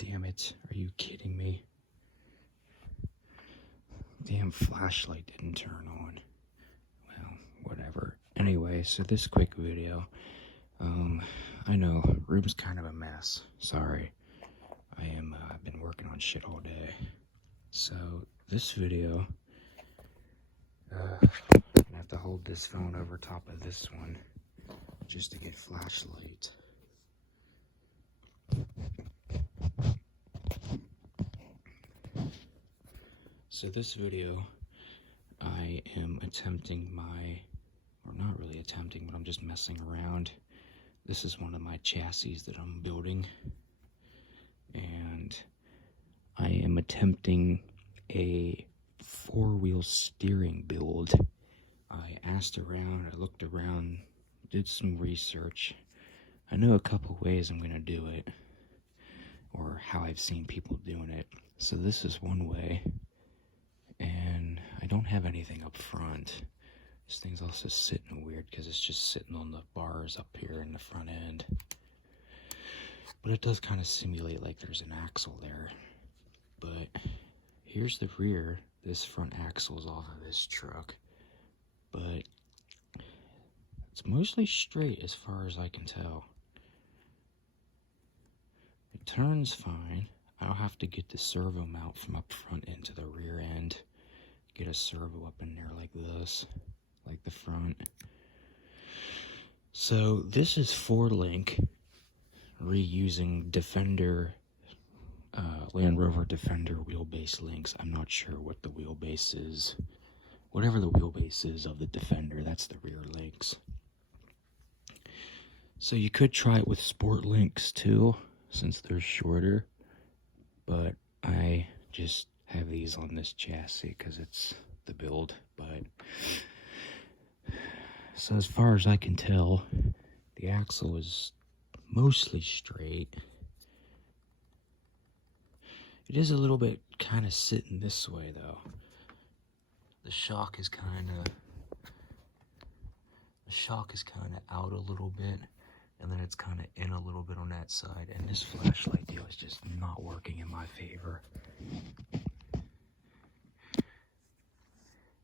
damn it. Are you kidding me? Damn flashlight didn't turn on. Well, whatever. Anyway, so this quick video. I know, room's kind of a mess. Sorry. I've been working on shit all day. So, this video, I'm gonna have to hold this phone over top of this one just to get flashlight. So this video, I am attempting or not really attempting, but I'm just messing around. This is one of my chassis that I'm building, and I am attempting a four-wheel steering build. I asked around, I looked around, did some research. I know a couple ways I'm going to do it, or how I've seen people doing it. So this is one way, and I don't have anything up front. This thing's also sitting weird because it's just sitting on the bars up here in the front end. But it does kind of simulate like there's an axle there. But here's the rear. This front axle is off of this truck. But it's mostly straight as far as I can tell. It turns fine. I'll have to get the servo mount from up front into the rear end. Get a servo up in there like this. Like the front. So this is 4-link, reusing Defender, Land Rover Defender wheelbase links. I'm not sure what the wheelbase is. Whatever the wheelbase is of the Defender, that's the rear links. So you could try it with Sport links too, since they're shorter. But I just have these on this chassis because it's the build. But so as far as I can tell, the axle is mostly straight. It is a little bit kind of sitting this way though. The shock is kind of out a little bit, and then it's kind of in a little bit on that side. And this flashlight deal is just not working in my favor.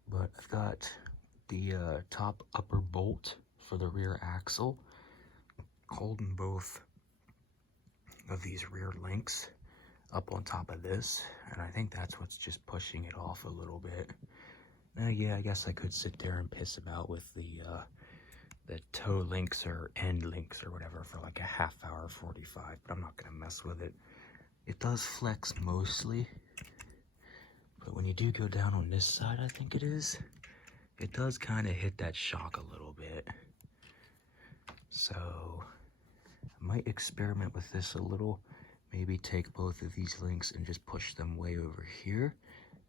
But I've got the top upper bolt for the rear axle holding both of these rear links up on top of this, and I think that's what's just pushing it off a little bit. Now, yeah, I guess I could sit there and piss about with the toe links or end links or whatever for like a half hour, 45, but I'm not gonna mess with it. It does flex mostly, but when you do go down on this side, I think it does kind of hit that shock a little bit. So I might experiment with this a little. Maybe take both of these links and just push them way over here.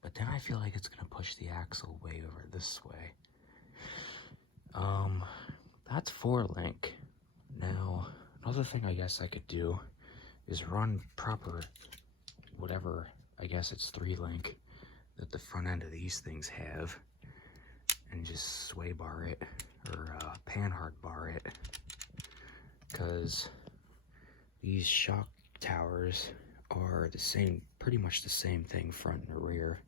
But then I feel like it's going to push the axle way over this way. That's 4-link. Now, another thing I guess I could do is run proper, whatever, I guess it's 3-link that the front end of these things have, and just sway bar it, or panhard bar it, because these shock towers are the same, pretty much the same thing front and rear.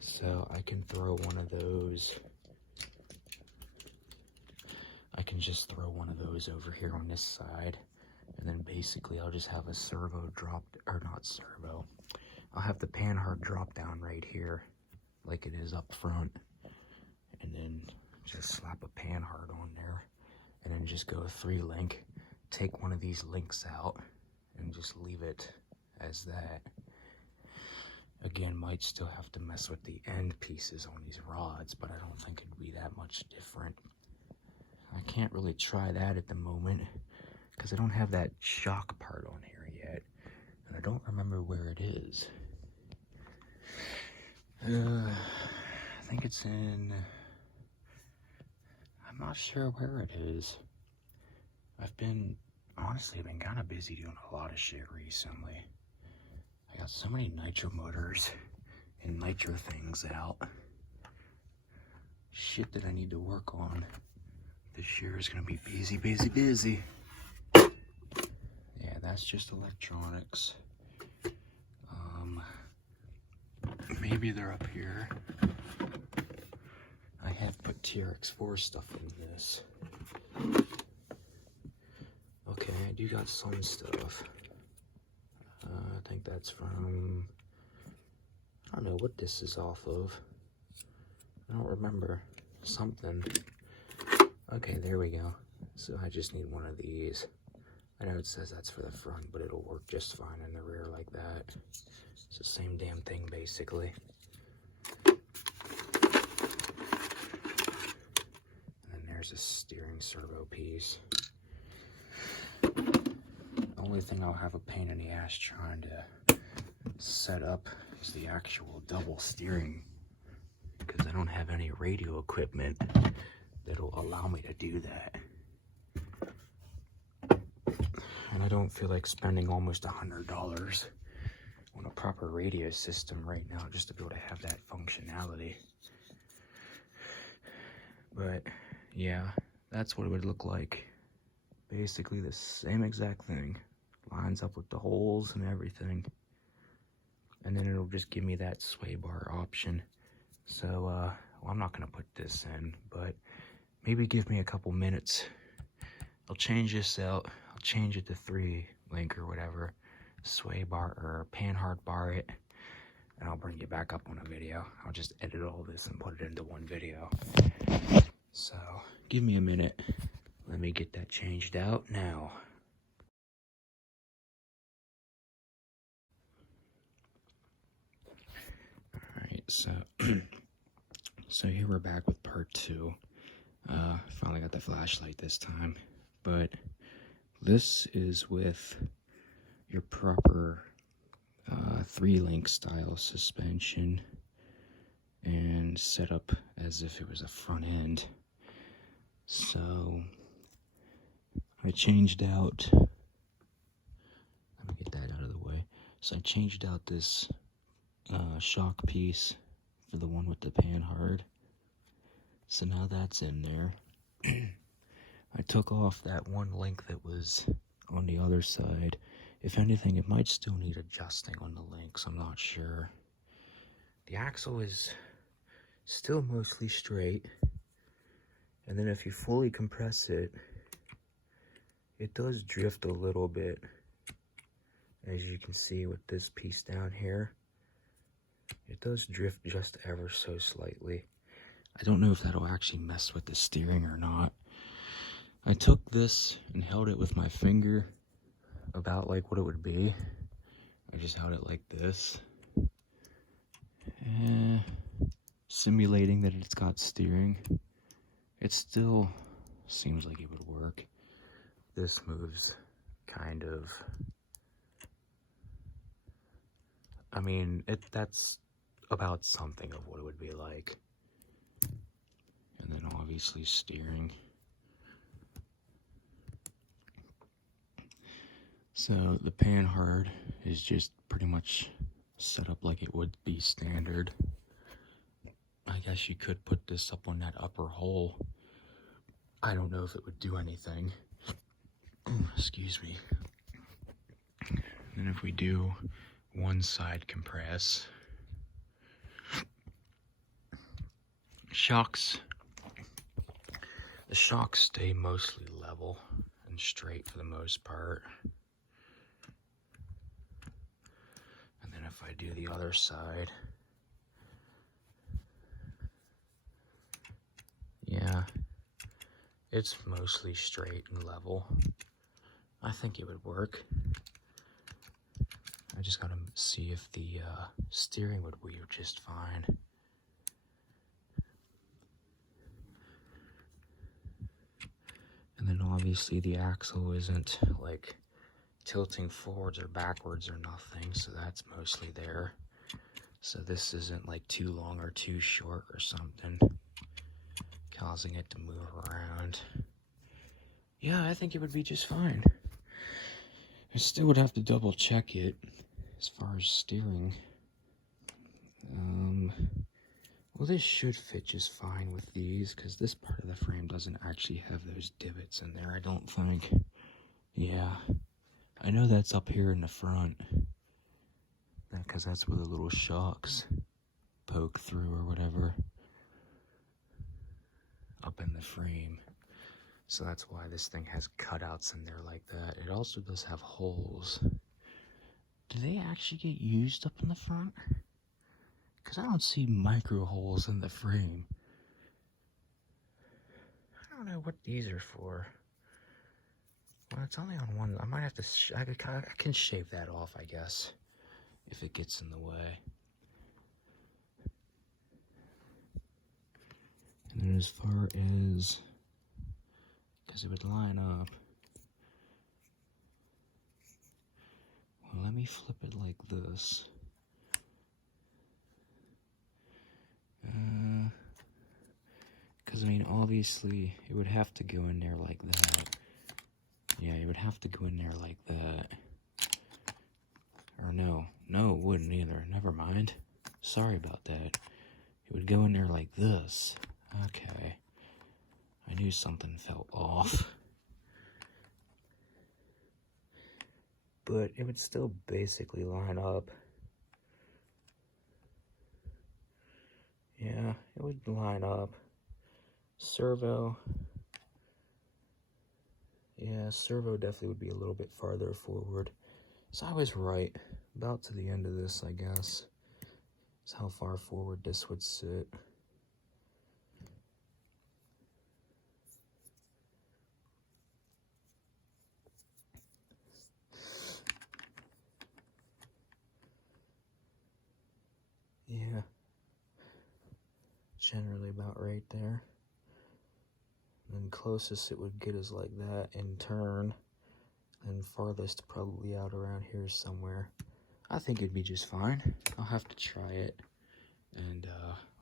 So I can throw one of those, I can just throw one of those over here on this side, and then basically I'll just have a servo drop, or not servo, I'll have the panhard drop down right here like it is up front, and then just slap a panhard on there, and then just go 3-link, take one of these links out, and just leave it as that. Again, might still have to mess with the end pieces on these rods, but I don't think it'd be that much different. I can't really try that at the moment, because I don't have that shock part on here yet, and I don't remember where it is. I think it's in, I'm not sure where it is. Honestly, I've been kind of busy doing a lot of shit recently. I got so many nitro motors and nitro things out. Shit that I need to work on. This year is gonna be busy. Yeah, that's just electronics. Maybe they're up here. I have put TRX4 stuff in this. Okay, I do got some stuff. I think that's from, I don't know what this is off of. I don't remember. Something. Okay, there we go. So I just need one of these. I know it says that's for the front, but it'll work just fine in the rear like that. It's the same damn thing, basically. And then there's a steering servo piece. The only thing I'll have a pain in the ass trying to set up is the actual double steering, because I don't have any radio equipment that'll allow me to do that. And I don't feel like spending almost $100 on a proper radio system right now just to be able to have that functionality. But yeah, that's what it would look like. Basically the same exact thing. Lines up with the holes and everything. And then it'll just give me that sway bar option. So, well, I'm not going to put this in, but maybe give me a couple minutes. I'll change this out. I'll change it to 3-link or whatever. Sway bar or panhard bar it. And I'll bring you back up on a video. I'll just edit all this and put it into one video. So, give me a minute. Let me get that changed out now. Alright, so here we're back with part 2. Finally got the flashlight this time. But this is with your proper 3-link style suspension and set up as if it was a front end. So I changed out, let me get that out of the way. So I changed out this shock piece for the one with the panhard. So now that's in there. I took off that one link that was on the other side. If anything, it might still need adjusting on the links, I'm not sure. The axle is still mostly straight. And then if you fully compress it, it does drift a little bit. As you can see with this piece down here, it does drift just ever so slightly. I don't know if that'll actually mess with the steering or not. I took this and held it with my finger about like what it would be. I just held it like this. Simulating that it's got steering. It still seems like it would work. This moves kind of, I mean, that's about something of what it would be like. And then obviously steering. So the panhard is just pretty much set up like it would be standard. I guess you could put this up on that upper hole. I don't know if it would do anything. Excuse me. And if we do one side compress, the shocks stay mostly level and straight for the most part. And then if I do the other side, yeah, it's mostly straight and level. I think it would work. I just gotta see if the steering would weave just fine. And then obviously the axle isn't like tilting forwards or backwards or nothing, so that's mostly there. So this isn't like too long or too short or something, causing it to move around. Yeah, I think it would be just fine. I still would have to double check it as far as steering. Well, this should fit just fine with these, because this part of the frame doesn't actually have those divots in there, I don't think. Yeah, I know that's up here in the front, because that's where the little shocks poke through or whatever, up in the frame. So that's why this thing has cutouts in there like that. It also does have holes. Do they actually get used up in the front? Because I don't see micro holes in the frame. I don't know what these are for. Well, it's only on one. I might have to, I can shave that off, I guess, if it gets in the way. And then as far as, because it would line up. Well, let me flip it like this. Because, I mean, obviously, it would have to go in there like that. Yeah, it would have to go in there like that. Or no, it wouldn't either. Never mind. Sorry about that. It would go in there like this. Okay. I knew something felt off. But it would still basically line up. Yeah, it would line up. Servo. Yeah, servo definitely would be a little bit farther forward. So I was right. About to the end of this, I guess. Is how far forward this would sit. Yeah. Generally about right there. And closest it would get is like that in turn. And farthest probably out around here somewhere. I think it'd be just fine. I'll have to try it. And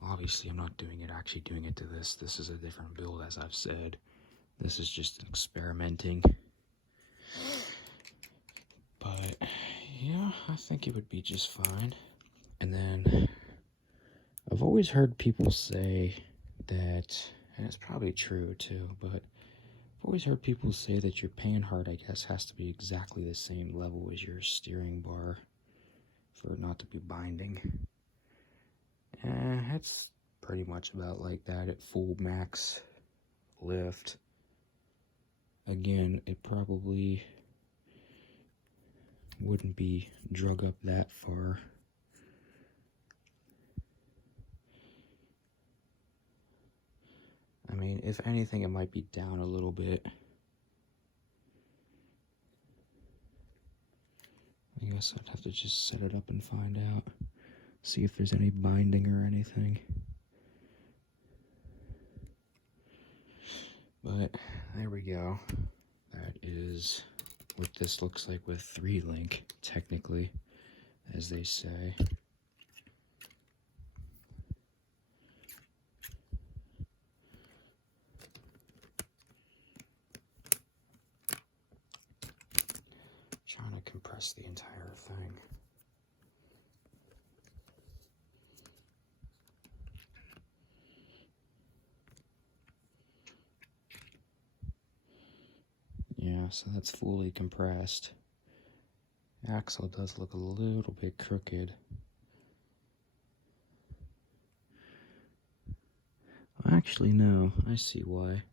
obviously I'm not actually doing it to this. This is a different build, as I've said. This is just experimenting. But yeah, I think it would be just fine. And then I've always heard people say that, and it's probably true too, but I've always heard people say that your panhard, I guess, has to be exactly the same level as your steering bar for it not to be binding. It's pretty much about like that at full max lift. Again, it probably wouldn't be drug up that far. I mean, if anything, it might be down a little bit. I guess I'd have to just set it up and find out. See if there's any binding or anything. But there we go. That is what this looks like with 3-link, technically, as they say. Trying to compress the entire thing. Yeah, so that's fully compressed. Axle does look a little bit crooked. Actually, no, I see why.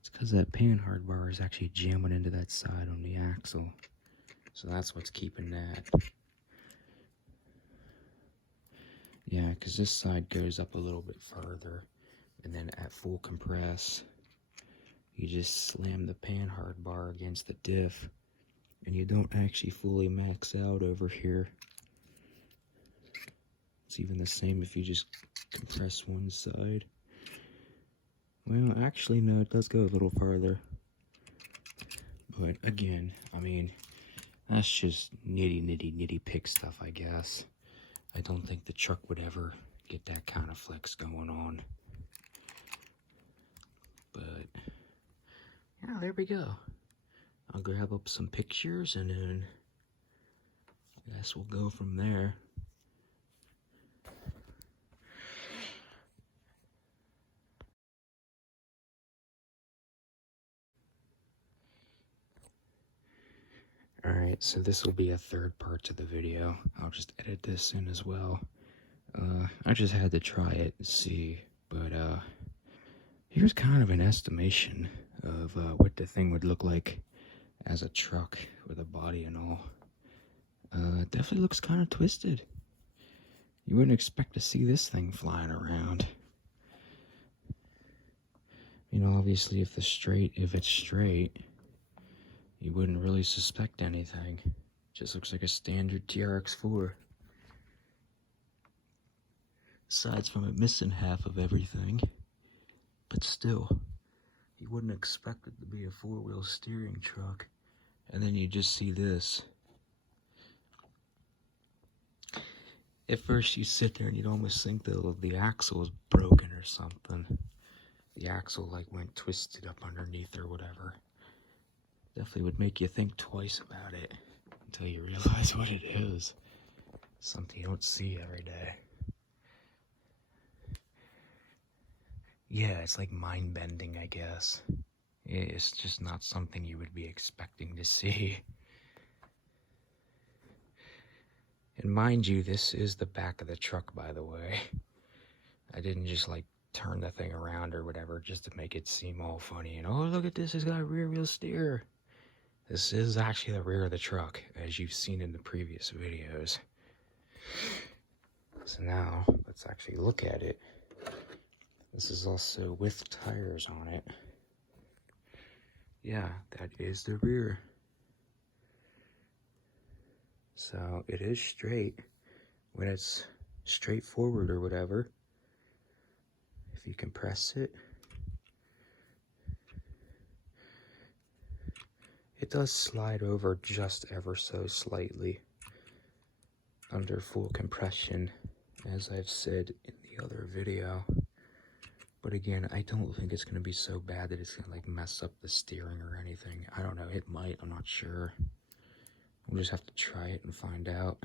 It's because that panhard bar is actually jamming into that side on the axle. So that's what's keeping that. Yeah, because this side goes up a little bit further. And then at full compress, you just slam the panhard bar against the diff. And you don't actually fully max out over here. It's even the same if you just compress one side. Well, actually, no, it does go a little farther. But again, I mean, that's just nitty pick stuff, I guess. I don't think the truck would ever get that kind of flex going on. But, yeah, there we go. I'll grab up some pictures and then I guess we'll go from there. Alright, so this will be a third part to the video. I'll just edit this in as well. I just had to try it and see, but here's kind of an estimation of what the thing would look like as a truck with a body and all. It definitely looks kind of twisted. You wouldn't expect to see this thing flying around. You know, obviously if it's straight, you wouldn't really suspect anything. Just looks like a standard TRX4. Aside from it missing half of everything. But still, you wouldn't expect it to be a four-wheel steering truck. And then you just see this. At first you sit there and you'd almost think that the axle was broken or something. The axle like went twisted up underneath or whatever. Definitely would make you think twice about it until you realize what it is. Something you don't see every day. Yeah, it's like mind-bending, I guess. It's just not something you would be expecting to see. And mind you, this is the back of the truck, by the way. I didn't just like turn the thing around or whatever just to make it seem all funny and, oh, look at this, it's got a rear wheel steer. This is actually the rear of the truck, as you've seen in the previous videos. So now, let's actually look at it. This is also with tires on it. Yeah, that is the rear. So it is straight when it's straight forward or whatever. If you compress it, it does slide over just ever so slightly under full compression, as I've said in the other video. But again, I don't think it's going to be so bad that it's going to like mess up the steering or anything. I don't know, it might, I'm not sure. We'll just have to try it and find out.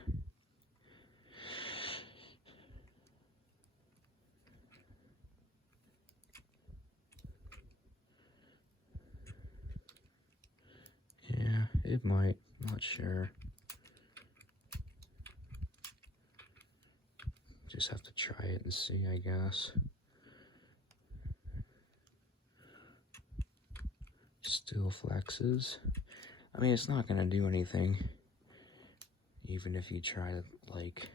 Yeah, it might, not sure. Just have to try it and see, I guess. Still flexes. I mean, it's not gonna do anything. Even if you try to, like,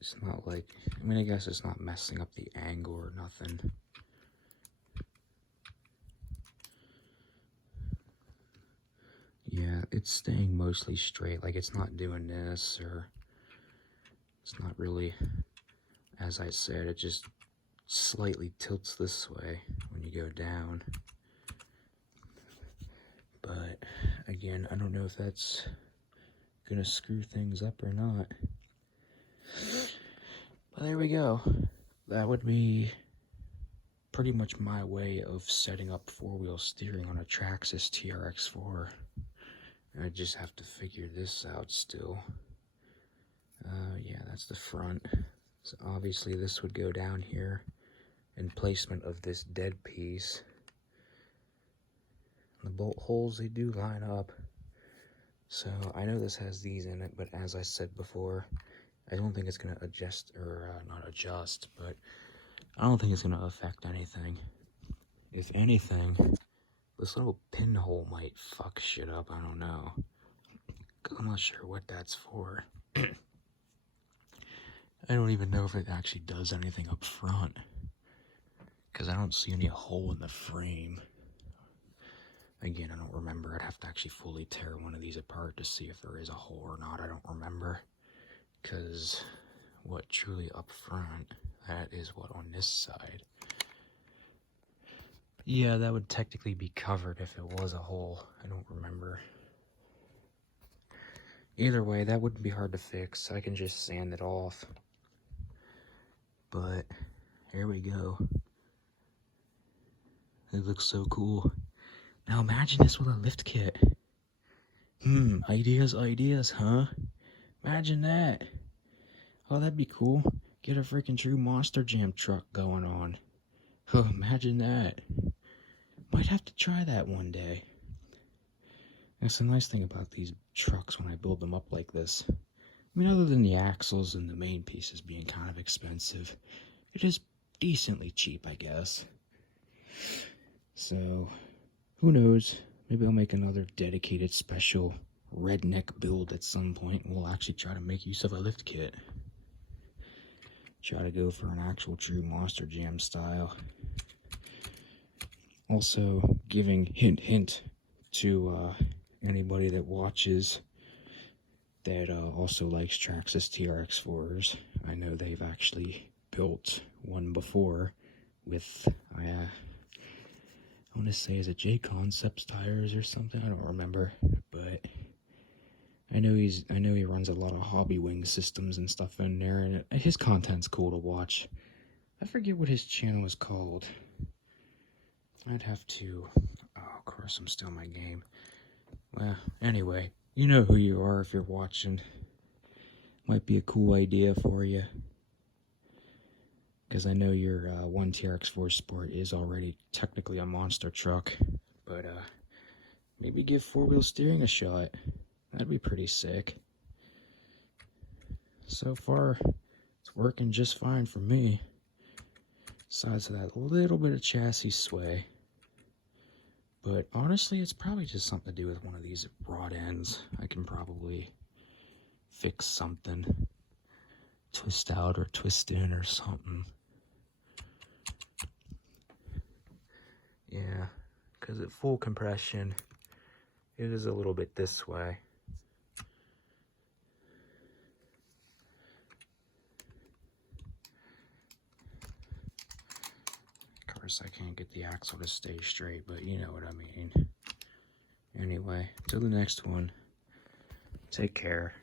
it's not like, I mean, I guess it's not messing up the angle or nothing. Yeah, it's staying mostly straight, like it's not doing this, or it's not really, as I said, it just slightly tilts this way when you go down. But again, I don't know if that's gonna screw things up or not. But there we go. That would be pretty much my way of setting up four-wheel steering on a Traxxas TRX4. I just have to figure this out still. Yeah, that's the front. So obviously this would go down here in placement of this dead piece. The bolt holes, they do line up. So I know this has these in it, but as I said before, I don't think it's going to adjust, or not adjust, but I don't think it's going to affect anything. If anything, this little pinhole might fuck shit up, I don't know. 'Cause I'm not sure what that's for. I don't even know if it actually does anything up front. Because I don't see any hole in the frame. Again, I don't remember. I'd have to actually fully tear one of these apart to see if there is a hole or not. I don't remember. Because what truly up front, that is what on this side. Yeah, that would technically be covered if it was a hole. I don't remember. Either way, that wouldn't be hard to fix. I can just sand it off. But here we go. It looks so cool. Now imagine this with a lift kit. Ideas, huh? Imagine that. Oh, that'd be cool. Get a freaking true Monster Jam truck going on. Oh, imagine that. Might have to try that one day. That's the nice thing about these trucks when I build them up like this. I mean, other than the axles and the main pieces being kind of expensive, it is decently cheap, I guess. So, who knows? Maybe I'll make another dedicated special redneck build at some point. We'll actually try to make use of a lift kit. Try to go for an actual true Monster Jam style. Also, giving hint to anybody that watches that also likes Traxxas TRX4s. I know they've actually built one before with, I want to say, is it J Concepts tires or something? I don't remember, but I know he runs a lot of hobby wing systems and stuff in there, and his content's cool to watch. I forget what his channel is called. I'd have to, oh, of course, I'm still in my game. Well, anyway, you know who you are if you're watching. Might be a cool idea for you. Because I know your one TRX4 Sport is already technically a monster truck. But maybe give four-wheel steering a shot. That'd be pretty sick. So far, it's working just fine for me. Besides that little bit of chassis sway. But honestly, it's probably just something to do with one of these rod ends. I can probably fix something. Twist out or twist in or something. Yeah, because at full compression, it is a little bit this way. Of course, I can't get the axle to stay straight, but you know what I mean. Anyway, till the next one, take care.